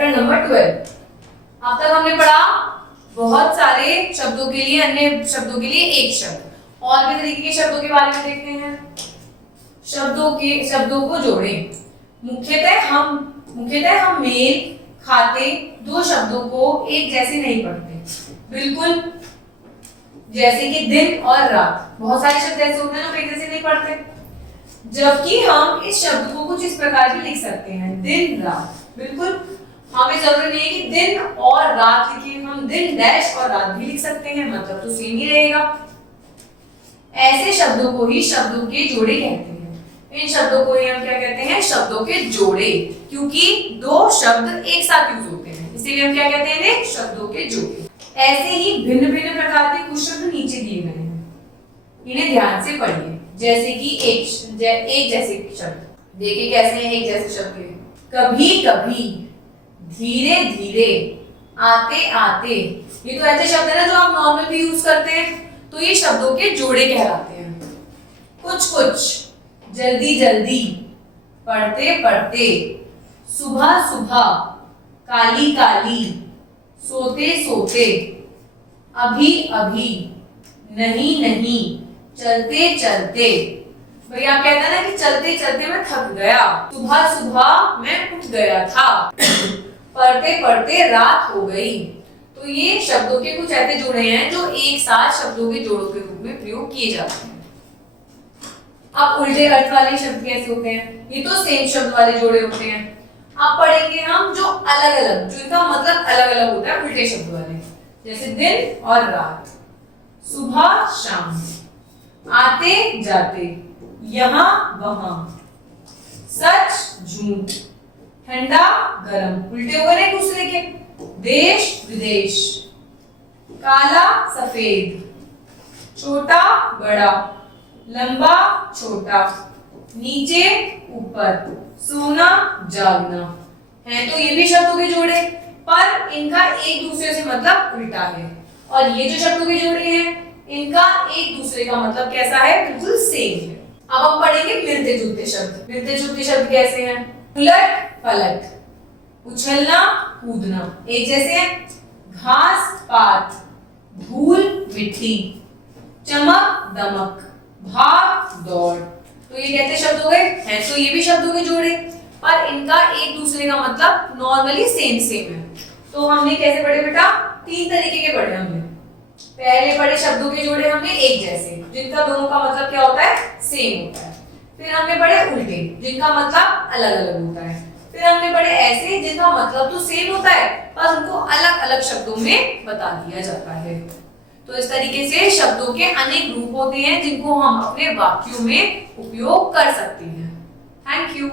Chapter number 12। अब तक हमने पढ़ा बहुत सारे शब्दों के लिए, अन्य शब्दों के लिए एक शब्द। और भी तरीके के शब्दों के बारे में देखते हैं। शब्दों को जोड़ें। मुख्यतः हम मेल खाते दो शब्दों को एक जैसे नहीं पढ़ते, बिल्कुल जैसे कि दिन और रात। बहुत सारे शब्द ऐसे होते हैं जो एक जैसे नहीं पढ़ते, जबकि हम इस शब्द को कुछ इस प्रकार भी लिख सकते हैं, दिन रात। बिल्कुल हमें जरूरी नहीं है कि दिन और रात लिखिए, हम दिन डैश और रात भी लिख सकते हैं, मतलब तो सेम ही रहेगा। ऐसे शब्दों को ही शब्दों के जोड़े कहते हैं। इन शब्दों को ही हम क्या कहते हैं? शब्दों के जोड़े, क्योंकि दो शब्द एक साथ यूज होते हैं, इसीलिए हम क्या कहते हैं? शब्दों के जोड़े। ऐसे ही भिन्न भिन्न प्रकार के कुछ शब्द नीचे दिए गए हैं, इन्हें ध्यान से पढ़िए। जैसे कि एक जैसे शब्द देखिए कैसे हैं एक जैसे शब्द। कभी कभी, धीरे धीरे, आते आते, ये तो ऐसे शब्द है ना जो आप नॉर्मल भी यूज करते हैं, तो ये शब्दों के जोड़े कहलाते हैं। कुछ कुछ, जल्दी जल्दी, पढ़ते पढ़ते, सुबह सुबह, काली काली, सोते सोते, अभी अभी, नहीं नहीं, चलते चलते। भाई आप कहते हैं ना कि चलते चलते मैं थक गया, सुबह सुबह मैं उठ गया था, पढ़ते पढ़ते रात हो गई। तो ये शब्दों के कुछ ऐसे जोड़े हैं जो एक साथ शब्दों के जोड़ों के रूप में प्रयोग किए जाते हैं। अब उल्टे अर्थ वाले शब्द कैसे होते हैं? ये तो सेम शब्द वाले जोड़े होते हैं। अब पढ़ेंगे हम जो अलग अलग, जो इनका मतलब अलग अलग होता है, उल्टे शब्द वाले। जैसे दिन और रात, सुबह शाम, आते जाते, यहाँ वहां, सच झूठ, ठंडा गरम। उल्टे हो गए एक दूसरे के। देश विदेश, काला सफेद, छोटा बड़ा, लंबा छोटा, नीचे ऊपर, सोना जागना। है तो ये भी शब्दों के जोड़े, पर इनका एक दूसरे से मतलब उल्टा है। और ये जो शब्दों के जोड़े हैं, इनका एक दूसरे का मतलब कैसा है? बिल्कुल सेम है। अब हम पढ़ेंगे मिलते जुलते शब्द। मिलते जुलते शब्द कैसे हैं? उलट पलट, उछलना कूदना, एक जैसे हैं। घास पात, धूल मिट्टी, चमक दमक, भाग दौड़। तो ये कैसे शब्द हो गए? हैं तो ये भी शब्दों के जोड़े, पर इनका एक दूसरे का मतलब नॉर्मली सेम है। तो हमने कैसे पढ़े बेटा? तीन तरीके के पढ़े हमने। पहले पढ़े शब्दों के जोड़े हमने एक जैसे, जिनका दोनों का मतलब क्या होता है? सेम होता है। फिर हमने पढ़े उल्टे, जिनका मतलब अलग अलग होता है। फिर हमने पढ़े ऐसे जिनका मतलब तो सेम होता है, पर उनको अलग अलग शब्दों में बता दिया जाता है। तो इस तरीके से शब्दों के अनेक रूप होते हैं जिनको हम अपने वाक्यों में उपयोग कर सकते हैं। Thank you.